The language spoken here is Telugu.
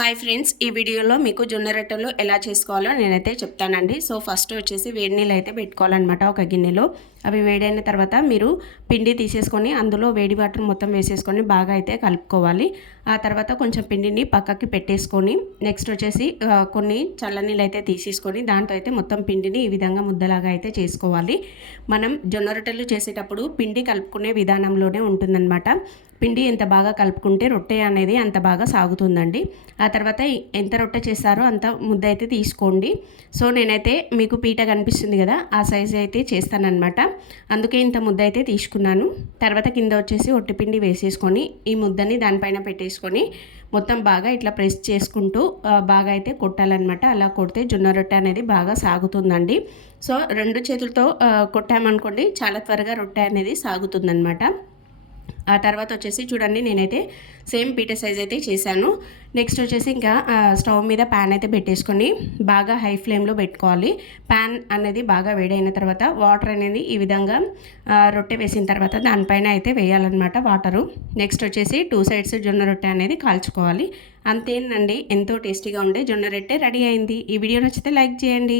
హాయ్ ఫ్రెండ్స్, ఈ వీడియోలో మీకు జొన్న రొట్టెలు ఎలా చేసుకోవాలో నేనైతే చెప్తానండి. సో ఫస్ట్ వచ్చేసి వేడి నీళ్ళు అయితే పెట్టుకోవాలన్నమాట ఒక గిన్నెలో. అవి వేడైన తర్వాత మీరు పిండి తీసేసుకొని అందులో వేడి వాటర్ మొత్తం వేసేసుకొని బాగా అయితే కలుపుకోవాలి. ఆ తర్వాత కొంచెం పిండిని పక్కకి పెట్టేసుకొని నెక్స్ట్ వచ్చేసి కొన్ని చల్లనీళ్ళు అయితే తీసేసుకొని దాంతో అయితే మొత్తం పిండిని ఈ విధంగా ముద్దలాగా అయితే చేసుకోవాలి. మనం జొన్న రొట్టెలు చేసేటప్పుడు పిండి కలుపుకునే విధానంలోనే ఉంటుందన్నమాట. పిండి ఎంత బాగా కలుపుకుంటే రొట్టె అనేది అంత బాగా సాగుతుందండి. ఆ తర్వాత ఎంత రొట్టె చేస్తారో అంత ముద్ద అయితే తీసుకోండి. సో నేనైతే మీకు పీట కనిపిస్తుంది కదా, ఆ సైజు అయితే చేస్తానన్నమాట. అందుకే ఇంత ముద్ద అయితే తీసుకున్నాను. తర్వాత కింద వచ్చేసి ఒట్టిపిండి వేసేసుకొని ఈ ముద్దని దానిపైన పెట్టేసుకొని మొత్తం బాగా ఇట్లా ప్రెస్ చేసుకుంటూ బాగా అయితే కొట్టాలన్నమాట. అలా కొడితే జొన్న రొట్టె అనేది బాగా సాగుతుందండి. సో రెండు చేతులతో కొట్టామనుకోండి చాలా త్వరగా రొట్టె అనేది సాగుతుందన్నమాట. ఆ తర్వాత వచ్చేసి చూడండి, నేనైతే సేమ్ పీట సైజ్ అయితే చేశాను. నెక్స్ట్ వచ్చేసి ఇంకా స్టవ్ మీద ప్యాన్ అయితే పెట్టేసుకొని బాగా హై ఫ్లేమ్లో పెట్టుకోవాలి. ప్యాన్ అనేది బాగా వేడైన తర్వాత వాటర్ అనేది ఈ విధంగా రొట్టె వేసిన తర్వాత దానిపైన అయితే వేయాలన్నమాట వాటరు. నెక్స్ట్ వచ్చేసి 2 సైడ్స్ జొన్న రొట్టె అనేది కాల్చుకోవాలి. అంతేనండి, ఎంతో టేస్టీగా ఉండే జొన్న రొట్టె రెడీ అయింది. ఈ వీడియో నచ్చితే లైక్ చేయండి.